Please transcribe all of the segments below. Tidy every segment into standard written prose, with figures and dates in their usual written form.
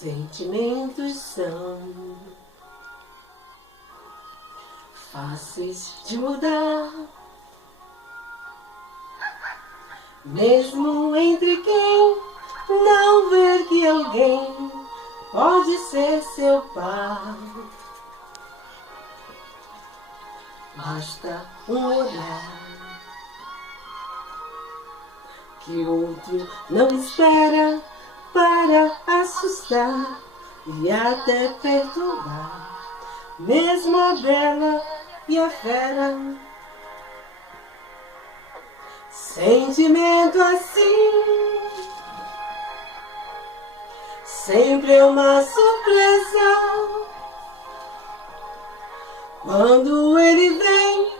Sentimentos são fáceis de mudar, mesmo entre quem não vê que alguém pode ser seu par. Basta um olhar que o outro não espera para assustar e até perturbar, mesmo a bela e a fera. Sentimento assim sempre é uma surpresa. Quando ele vem,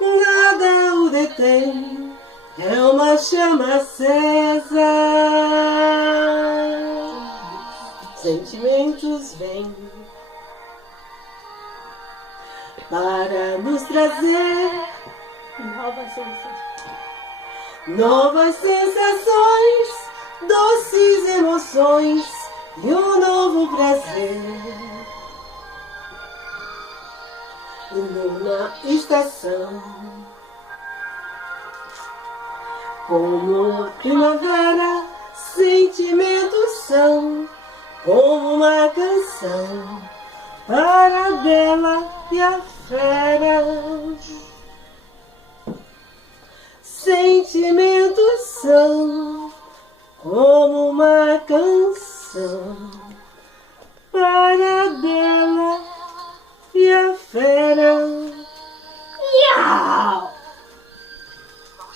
nada o detém, é uma chama acesa. Sentimentos vêm para nos trazer novas sensações, doces emoções e um novo prazer. E numa estação como primavera, sentimentos são como uma canção para a bela e a fera. Sentimentos são como uma canção para a bela e a fera. Iau!